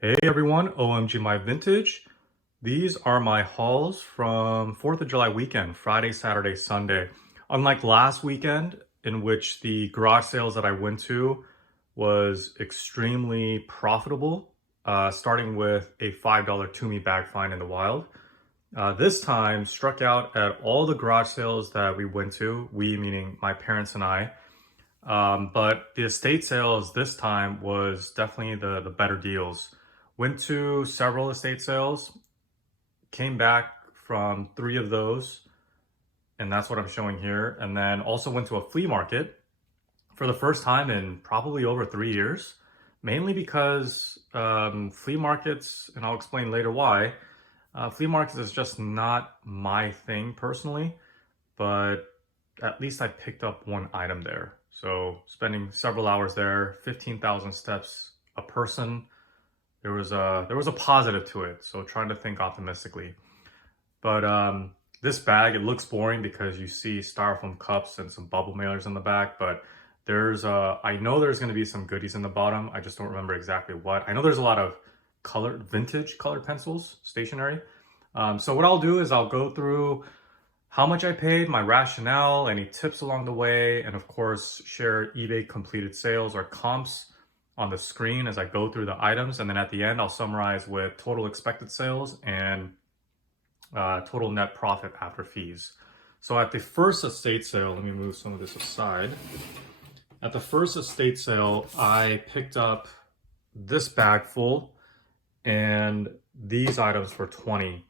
Hey everyone, OMG My Vintage. These are my hauls from 4th of July weekend, Friday, Saturday, Sunday. Unlike last weekend, in which the garage sales that I went to was extremely profitable, starting with a $5 Toomey bag find in the wild. This time struck out at all the garage sales that we went to, we meaning my parents and I. But the estate sales this time was definitely the better deals. Went to several estate sales, came back from three of those, and that's what I'm showing here. And then also went to a flea market for the first time in probably over 3 years, mainly because flea markets, and I'll explain later why, flea markets is just not my thing personally, but at least I picked up one item there. So spending several hours there, 15,000 steps a person, there was a positive to it. So trying to think optimistically. But this bag, it looks boring because you see styrofoam cups and some bubble mailers in the back, but I know there's going to be some goodies in the bottom. I just don't remember exactly what. I know there's a lot of vintage colored pencils, stationery. So what I'll do is I'll go through how much I paid, my rationale, any tips along the way, and of course, share eBay completed sales or comps on the screen as I go through the items. And then at the end, I'll summarize with total expected sales and total net profit after fees. So at the first estate sale, let me move some of this aside. At the first estate sale, I picked up this bag full and these items for 20.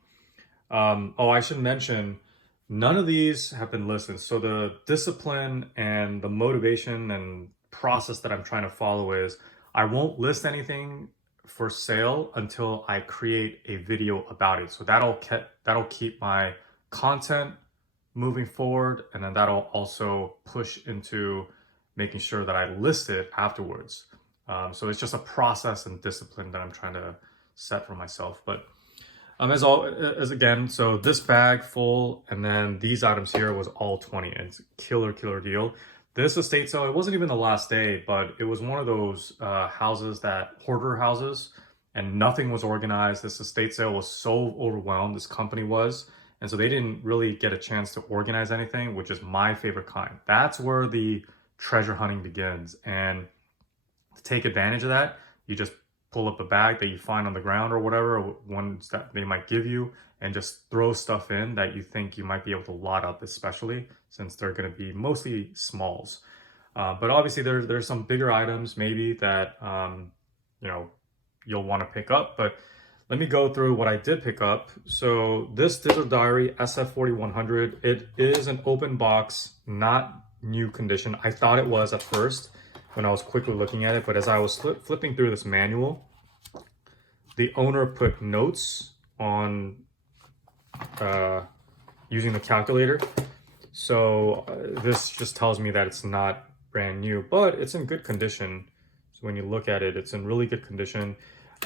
Oh, I should mention, none of these have been listed. So the discipline and the motivation and process that I'm trying to follow is I won't list anything for sale until I create a video about it. So that'll keep my content moving forward, and then that'll also push into making sure that I list it afterwards. So it's just a process and discipline that I'm trying to set for myself. But as again, so this bag full, and then these items here was all 20. And it's a killer deal. This estate sale, it wasn't even the last day, but it was one of those houses that hoarder houses, and nothing was organized. This estate sale was so overwhelmed, this company was, and so they didn't really get a chance to organize anything, which is my favorite kind. That's where the treasure hunting begins. And to take advantage of that, you just pull up a bag that you find on the ground or whatever, ones that they might give you, and just throw stuff in that you think you might be able to lot up, especially since they're going to be mostly smalls. But obviously there's some bigger items maybe that you know you'll want to pick up. But let me go through what I did pick up. So this digital diary SF4100, it is an open box, not new condition. I thought it was at first when I was quickly looking at it, but as I was flipping through this manual, the owner put notes on using the calculator. So this just tells me that it's not brand new, but it's in good condition. So when you look at it, it's in really good condition.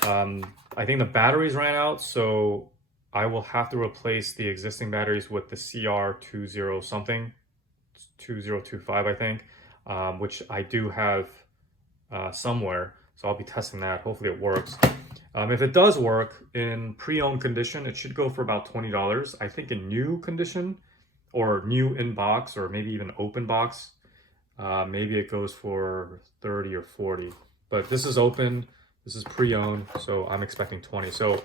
I think the batteries ran out, so I will have to replace the existing batteries with the CR20 something, 2025, I think, which I do have somewhere. So I'll be testing that. Hopefully it works. If it does work in pre-owned condition, it should go for about $20. I think in new condition or new in box or maybe even open box, maybe it goes for 30 or 40. But this is open. This is pre-owned, so I'm expecting 20. So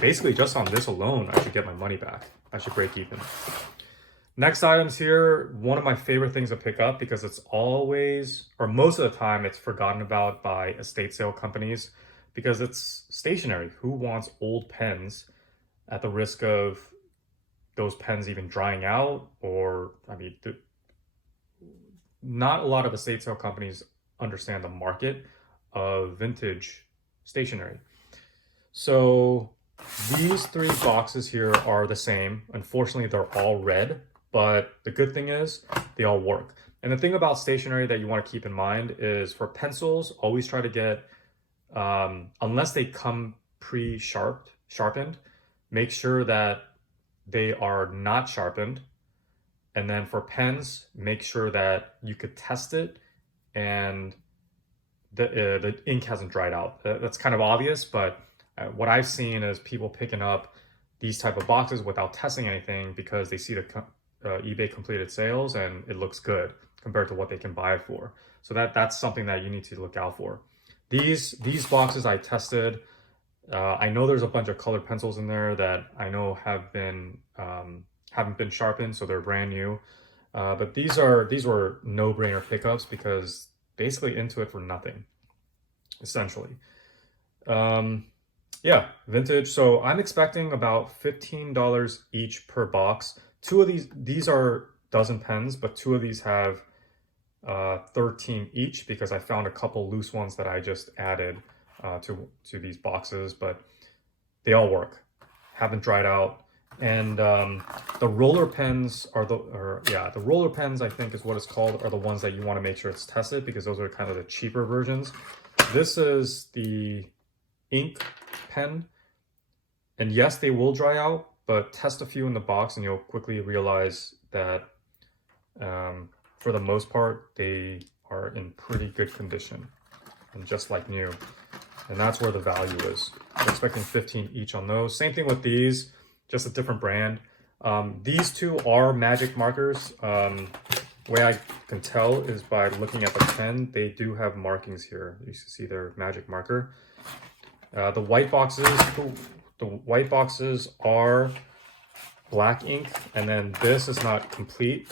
basically just on this alone, I should get my money back. I should break even. Next items here, one of my favorite things to pick up because it's always, or most of the time, it's forgotten about by estate sale companies because it's stationery. Who wants old pens at the risk of those pens even drying out? Or, I mean, not a lot of estate sale companies understand the market of vintage stationery. So these three boxes here are the same. Unfortunately, they're all red. But the good thing is they all work. And the thing about stationery that you want to keep in mind is for pencils, always try to get, unless they come sharpened, make sure that they are not sharpened. And then for pens, make sure that you could test it and the ink hasn't dried out. That's kind of obvious, but what I've seen is people picking up these type of boxes without testing anything because they see the eBay completed sales and it looks good compared to what they can buy it for. So that's something that you need to look out for. These boxes I tested. I know there's a bunch of colored pencils in there that I know haven't been sharpened, so they're brand new. But these were no-brainer pickups because basically into it for nothing, essentially. Um, yeah, vintage. So I'm expecting about $15 each per box. Two of these are dozen pens, but two of these have 13 each because I found a couple loose ones that I just added to these boxes, but they all work. Haven't dried out. And the roller pens the roller pens, I think is what it's called, are the ones that you want to make sure it's tested because those are kind of the cheaper versions. This is the ink pen, and yes, they will dry out, but test a few in the box and you'll quickly realize that for the most part, they are in pretty good condition and just like new. And that's where the value is. I'm expecting 15 each on those. Same thing with these, just a different brand. These two are magic markers. Way I can tell is by looking at the pen. They do have markings here. You can see their magic marker. The white boxes are black ink, and then this is not complete,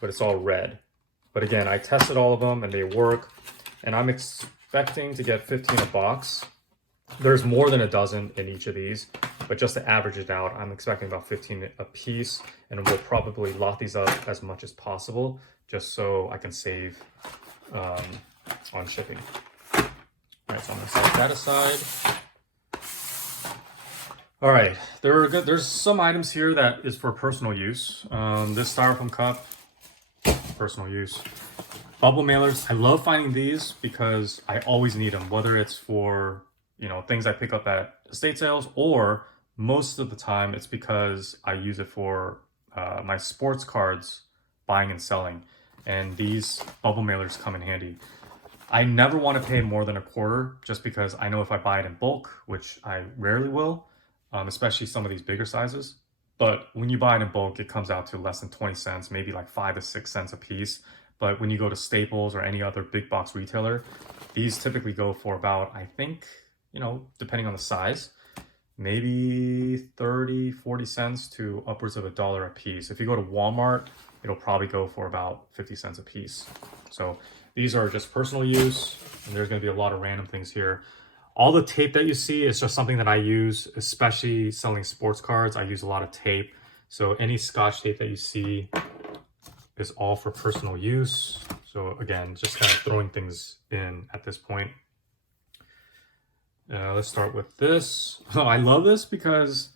but it's all red. But again, I tested all of them and they work, and I'm expecting to get 15 a box. There's more than a dozen in each of these, but just to average it out, I'm expecting about 15 a piece, and we'll probably lot these up as much as possible just so I can save on shipping. All right, so I'm gonna set that aside. All right, there's some items here that is for personal use. This styrofoam cup, personal use. Bubble mailers, I love finding these because I always need them, whether it's for, you know, things I pick up at estate sales, or most of the time it's because I use it for my sports cards buying and selling, and these bubble mailers come in handy. I never want to pay more than a quarter just because I know if I buy it in bulk, which I rarely will, especially some of these bigger sizes. But when you buy it in bulk, it comes out to less than 20 cents, maybe like 5 to 6 cents a piece. But when you go to Staples or any other big box retailer, these typically go for about, I think, you know, depending on the size, maybe 30, 40 cents to upwards of $1 a piece. If you go to Walmart, it'll probably go for about 50 cents a piece. So these are just personal use, and there's going to be a lot of random things here. All the tape that you see is just something that I use, especially selling sports cards. I use a lot of tape. So any Scotch tape that you see is all for personal use. So again, just kind of throwing things in at this point. Let's start with this. Oh, I love this because,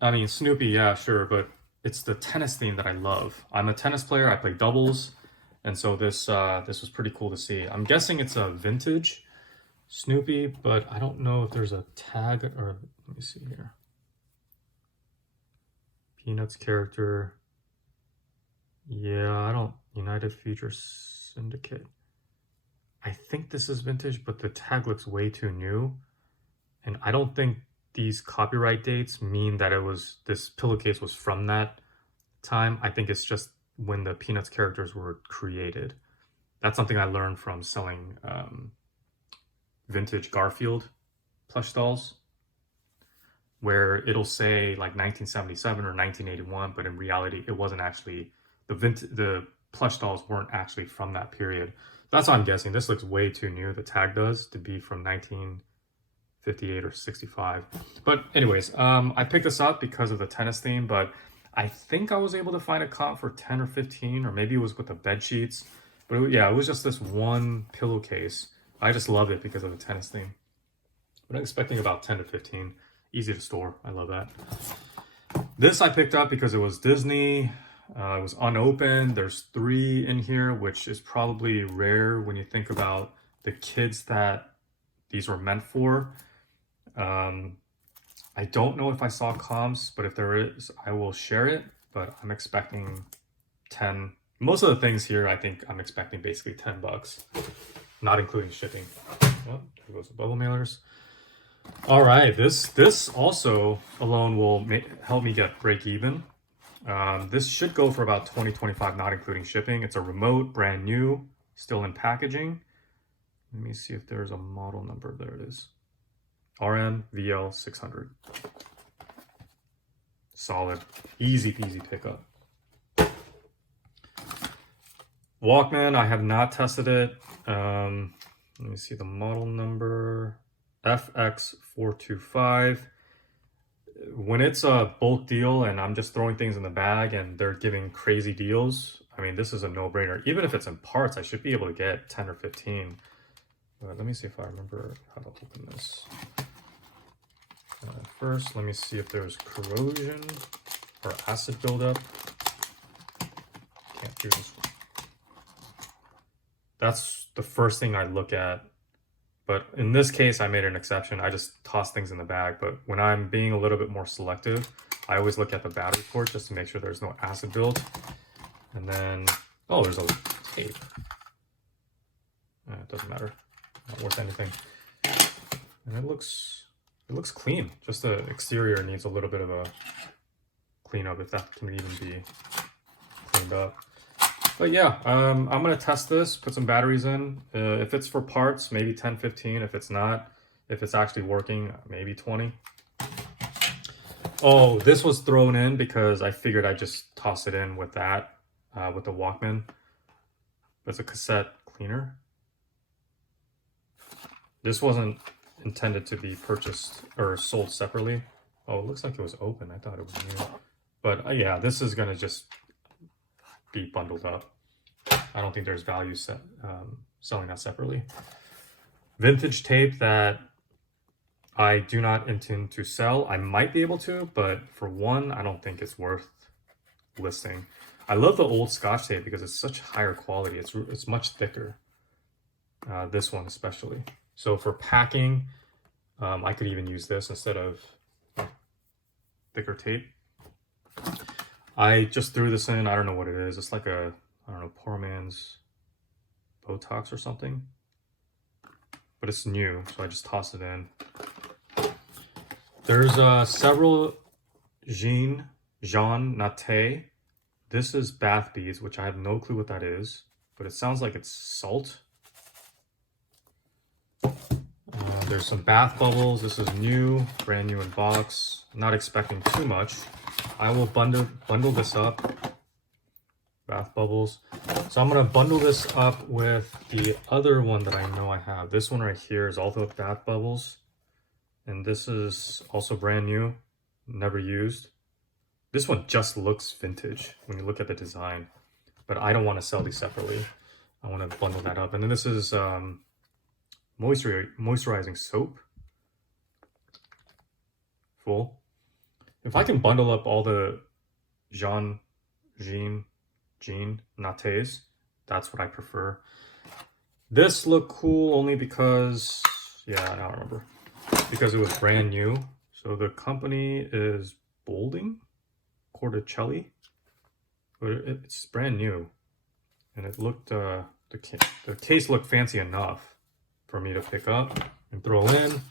I mean, Snoopy, yeah, sure, but it's the tennis theme that I love. I'm a tennis player, I play doubles, and so this was pretty cool to see. I'm guessing it's a vintage Snoopy, but I don't know if there's a tag, or let me see here. Peanuts character. Yeah, I don't, United Future Syndicate. I think this is vintage, but the tag looks way too new. And I don't think these copyright dates mean that this pillowcase was from that time. I think it's just when the Peanuts characters were created. That's something I learned from selling vintage Garfield plush dolls, where it'll say like 1977 or 1981, but in reality it wasn't actually, the plush dolls weren't actually from that period. That's what I'm guessing. This looks way too new, the tag does, to be from 1958 or 65. But anyways, I picked this up because of the tennis theme, but I think I was able to find a comp for 10 or 15, or maybe it was with the bed sheets. But yeah, it was just this one pillowcase. I just love it because of the tennis theme. But I'm expecting about 10 to 15. Easy to store. I love that. This I picked up because it was Disney. It was unopened. There's 3 in here, which is probably rare when you think about the kids that these were meant for. I don't know if I saw comps, but if there is, I will share it. But I'm expecting 10. Most of the things here, I think I'm expecting basically $10. not including shipping. Oh, there goes the bubble mailers. All right, this also alone will help me get break even. This should go for about 20-25, not including shipping. It's a remote, brand new, still in packaging. Let me see if there's a model number. There it is. RMVL 600. Solid, easy peasy pickup. Walkman, I have not tested it. Let me see the model number. FX425. When it's a bulk deal and I'm just throwing things in the bag and they're giving crazy deals, I mean, this is a no-brainer. Even if it's in parts, I should be able to get 10 or 15. Let me see if I remember how to open this. First, let me see if there's corrosion or acid buildup. Can't do this. That's the first thing I look at. But in this case, I made an exception. I just toss things in the bag. But when I'm being a little bit more selective, I always look at the battery port just to make sure there's no acid build. And then, oh, there's a tape. It doesn't matter. Not worth anything. And it looks clean. Just the exterior needs a little bit of a cleanup, if that can even be cleaned up. But yeah, I'm gonna test this, put some batteries in. If it's for parts, maybe 10, 15. If it's not, if it's actually working, maybe 20. Oh, this was thrown in because I figured I'd just toss it in with that, with the Walkman. It's a cassette cleaner. This wasn't intended to be purchased or sold separately. Oh, it looks like it was open. I thought it was new. But yeah, this is gonna just be bundled up. I don't think there's value selling that separately. Vintage tape that I do not intend to sell. I might be able to, but for one, I don't think it's worth listing. I love the old Scotch tape because it's such higher quality. It's much thicker. This one especially. So for packing, I could even use this instead of thicker tape. I just threw this in. I don't know what it is. It's like a, I don't know, poor man's Botox or something. But it's new, so I just tossed it in. There's several Jean Naté. This is bath beads, which I have no clue what that is, but it sounds like it's salt. There's some bath bubbles. This is new, brand new in box. Not expecting too much. I will bundle this up. Bath bubbles. So I'm gonna bundle this up with the other one that I know I have. This one right here is also with bath bubbles. And this is also brand new, never used. This one just looks vintage when you look at the design, but I don't want to sell these separately. I want to bundle that up. And then this is moisturizing soap. Full. If I can bundle up all the Jean Natés, that's what I prefer. This looked cool only because, yeah, I don't remember. Because it was brand new. So the company is Bolding Corticelli, but it's brand new, and it looked the case looked fancy enough for me to pick up and throw in.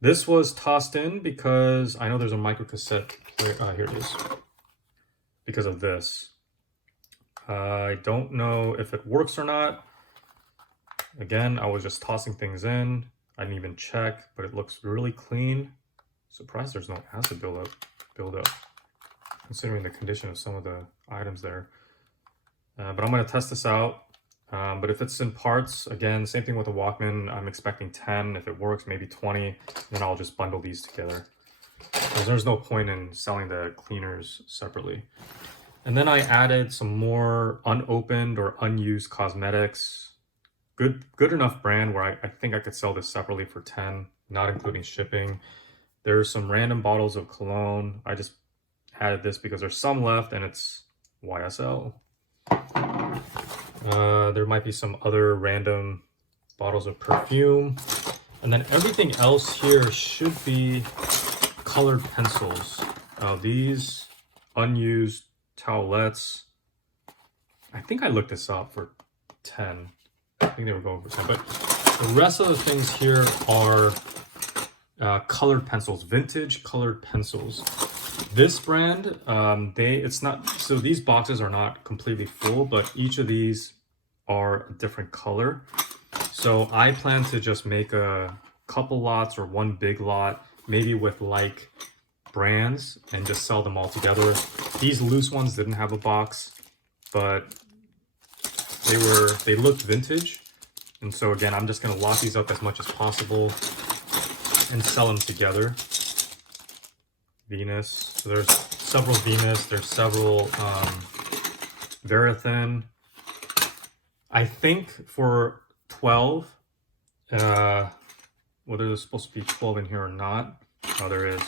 This was tossed in because I know there's a micro cassette here it is, because of this. I don't know if it works or not. Again, I was just tossing things in. I didn't even check, but it looks really clean. Surprised there's no acid buildup, considering the condition of some of the items there. But I'm gonna test this out. But if it's in parts, again, same thing with the Walkman. I'm expecting 10. If it works, maybe 20. Then I'll just bundle these together, because there's no point in selling the cleaners separately. And then I added some more unopened or unused cosmetics. Good enough brand where I think I could sell this separately for 10, not including shipping. There's some random bottles of cologne. I just added this because there's some left and it's YSL. There might be some other random bottles of perfume. And then everything else here should be colored pencils. These unused towelettes, I think I looked this up for 10. think they were going for 10. But the rest of the things here are colored pencils, vintage colored pencils. This brand, it's not, so these boxes are not completely full, but each of these are a different color. So I plan to just make a couple lots or one big lot, maybe with like brands, and just sell them all together. These loose ones didn't have a box, but they looked vintage. And so again, I'm just gonna lock these up as much as possible and sell them together. Venus, so there's several Venus, there's several Verithin. I think for 12, whether there's supposed to be 12 in here or not, oh, there is.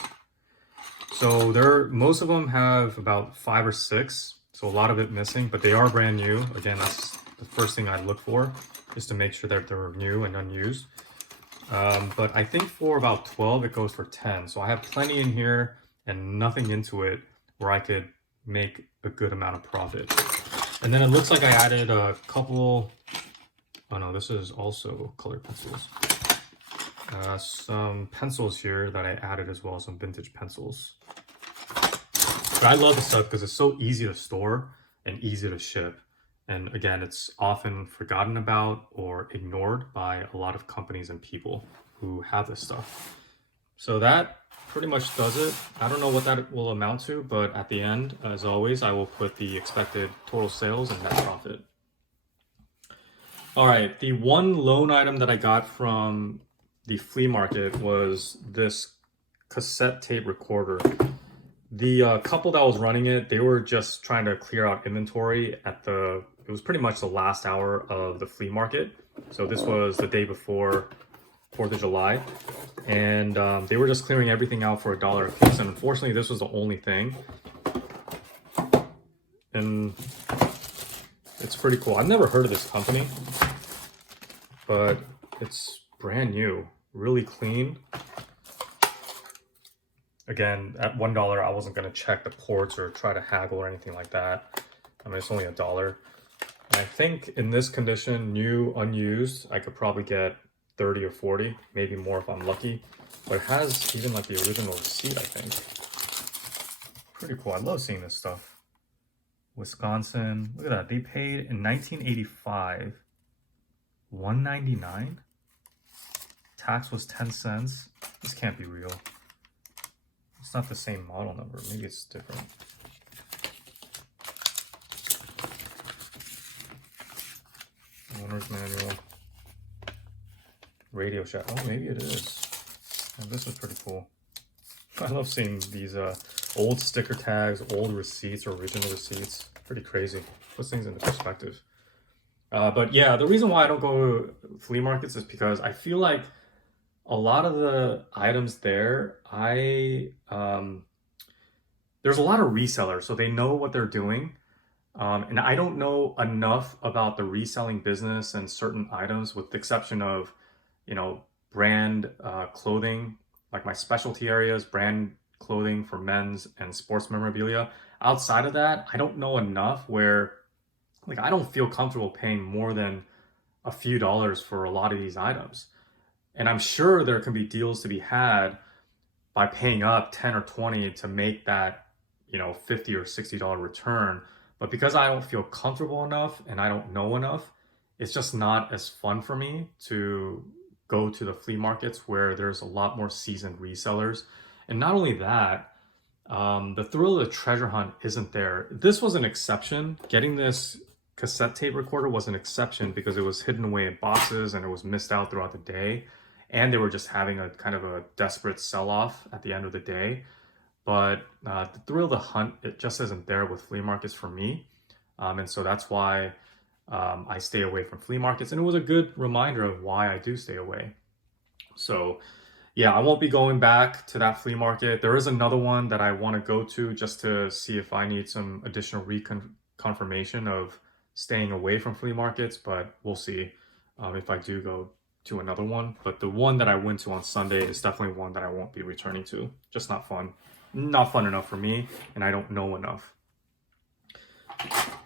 So most of them have about 5 or 6, so a lot of it missing, but they are brand new. Again, that's the first thing I look for, is to make sure that they're new and unused. But I think for about 12, it goes for 10. So I have plenty in here and nothing into it where I could make a good amount of profit. And then it looks like I added a couple, oh no, this is also colored pencils. Some pencils here that I added as well, some vintage pencils. But I love this stuff because it's so easy to store and easy to ship. And again, it's often forgotten about or ignored by a lot of companies and people who have this stuff. So that pretty much does it. I don't know what that will amount to, but at the end, as always, I will put the expected total sales and net profit. All right, the one loan item that I got from the flea market was this cassette tape recorder. The couple that was running it, they were just trying to clear out inventory it was pretty much the last hour of the flea market. So this was the day before 4th of July. And they were just clearing everything out for $1 a piece. And unfortunately, this was the only thing. And it's pretty cool. I've never heard of this company, but it's brand new, really clean. Again, at $1, I wasn't going to check the ports or try to haggle or anything like that. I mean, it's only $1. And I think in this condition, new, unused, I could probably get 30 or 40, maybe more if I'm lucky. But it has even like the original receipt, I think. Pretty cool. I love seeing this stuff. Wisconsin. Look at that. They paid in 1985, $1.99. Tax was 10 cents. This can't be real. It's not the same model number. Maybe it's different. Owner's manual. Radio Shack. Oh, maybe it is. Oh, this is pretty cool. I love seeing these old sticker tags, old receipts, or original receipts. Pretty crazy. Puts things into perspective. But yeah, the reason why I don't go to flea markets is because I feel like a lot of the items there, there's a lot of resellers, so they know what they're doing. And I don't know enough about the reselling business and certain items, with the exception of, brand clothing, like my specialty areas, brand clothing for men's and sports memorabilia. Outside of that, I don't know enough where, I don't feel comfortable paying more than a few dollars for a lot of these items. And I'm sure there can be deals to be had by paying up 10 or 20 to make that, $50 or $60 return. But because I don't feel comfortable enough and I don't know enough, it's just not as fun for me to go to the flea markets where there's a lot more seasoned resellers. And not only that, the thrill of the treasure hunt isn't there. This was an exception. Getting this cassette tape recorder was an exception because it was hidden away in boxes and it was missed out throughout the day. And they were just having a kind of a desperate sell-off at the end of the day. But the thrill of the hunt, it just isn't there with flea markets for me. And so that's why I stay away from flea markets. And it was a good reminder of why I do stay away. So yeah, I won't be going back to that flea market. There is another one that I want to go to just to see if I need some additional reconfirmation of staying away from flea markets, but we'll see if I do go to another one. But the one that I went to on Sunday is definitely one that I won't be returning to. Just not fun. Not fun enough for me, and I don't know enough.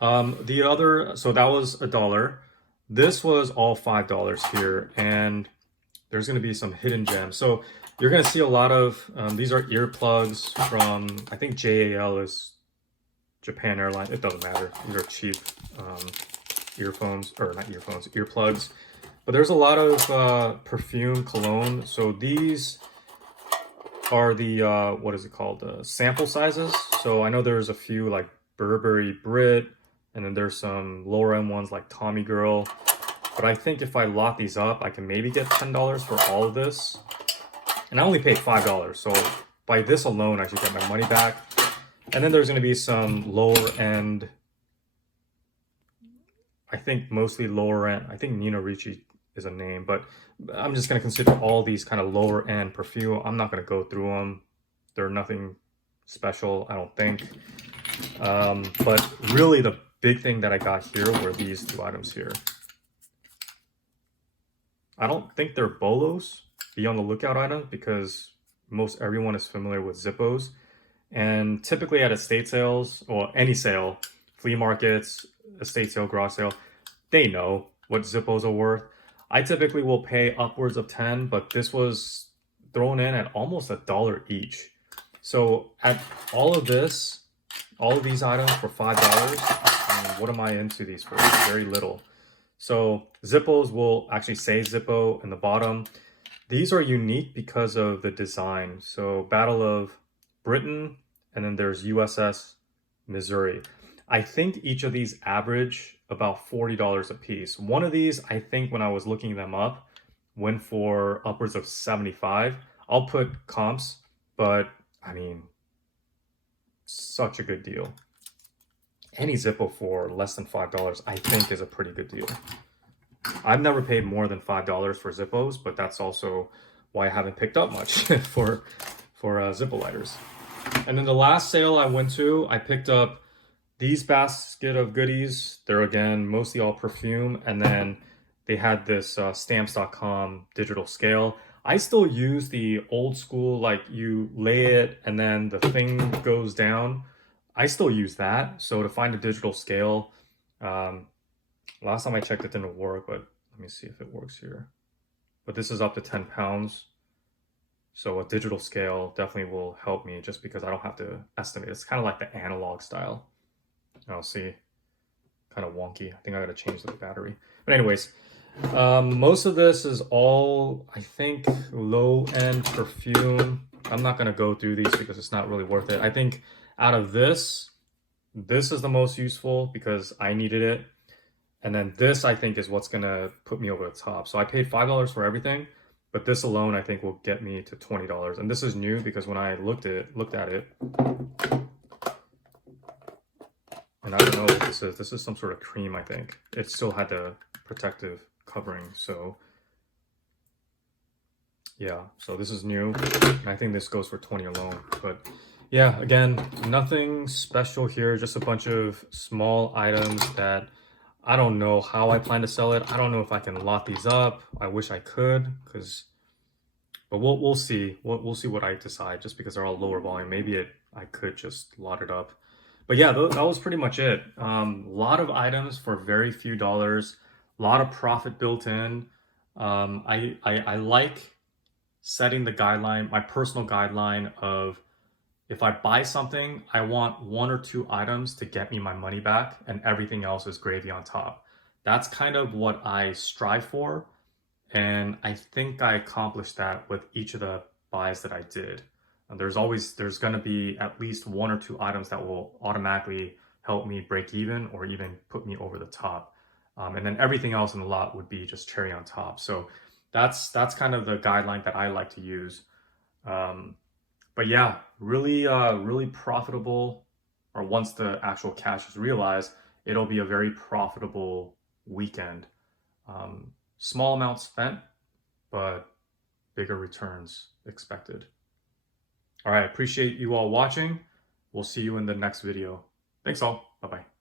So that was $1. This was all $5 here, and there's going to be some hidden gems. So you're going to see a lot of, these are earplugs from, I think JAL is Japan Airlines. It doesn't matter. These are cheap earphones, or not earphones, earplugs. But there's a lot of perfume, cologne. So these are the, what is it called? Sample sizes. So I know there's a few like Burberry Brit, and then there's some lower end ones like Tommy Girl. But I think if I lot these up, I can maybe get $10 for all of this. And I only paid $5. So by this alone, I should get my money back. And then there's going to be some lower end, I think mostly lower end. I think Nino Ricci is a name, but I'm just going to consider all these kind of lower end perfume. I'm not going to go through them. They're nothing special, I don't think. But really the big thing that I got here were these two items here. I don't think they're BOLOs. Be on the lookout items because most everyone is familiar with Zippos. And typically at estate sales or any sale, flea markets, estate sale, garage sale, they know what Zippos are worth. I typically will pay upwards of 10, but this was thrown in at almost $1 each. So at all of these items for $5, I mean, what am I into these for? Very little. So Zippos will actually say Zippo in the bottom. These are unique because of the design. So Battle of Britain, and then there's USS Missouri. I think each of these average about $40 a piece. One of these, I think when I was looking them up, went for upwards of 75. I'll put comps, but I mean, such a good deal. Any Zippo for less than $5, I think is a pretty good deal. I've never paid more than $5 for Zippos, but that's also why I haven't picked up much for Zippo lighters. And then the last sale I went to, I picked up these basket of goodies. They're again mostly all perfume, and then they had this stamps.com digital scale. I still use the old school, like you lay it and then the thing goes down. I still use that. So to find a digital scale, last time I checked it didn't work, but let me see if it works here. But this is up to 10 pounds. So a digital scale definitely will help me just because I don't have to estimate. It's kind of like the analog style. I'll see, kind of wonky. I think I gotta change the battery. But anyways, most of this is all, I think, low-end perfume. I'm not gonna go through these because it's not really worth it. I think out of this is the most useful because I needed it. And then this, I think, is what's gonna put me over the top. So I paid $5 for everything, but this alone, I think, will get me to $20. And this is new because when I looked at it, and I don't know what this is. This is some sort of cream, I think. It still had the protective covering, so yeah. So this is new, and I think this goes for 20 alone. But yeah, again, nothing special here. Just a bunch of small items that I don't know how I plan to sell it. I don't know if I can lot these up. I wish I could, but we'll see. We'll see what I decide. Just because they're all lower volume, maybe I could just lot it up. But yeah, that was pretty much it. A lot of items for very few dollars, a lot of profit built in. I like setting the guideline, my personal guideline of if I buy something, I want 1 or 2 items to get me my money back and everything else is gravy on top. That's kind of what I strive for. And I think I accomplished that with each of the buys that I did. There's going to be at least 1 or 2 items that will automatically help me break even or even put me over the top. And then everything else in the lot would be just cherry on top. So that's kind of the guideline that I like to use. But yeah, really profitable, or once the actual cash is realized, it'll be a very profitable weekend. Small amount spent, but bigger returns expected. All right, appreciate you all watching. We'll see you in the next video. Thanks all. Bye-bye.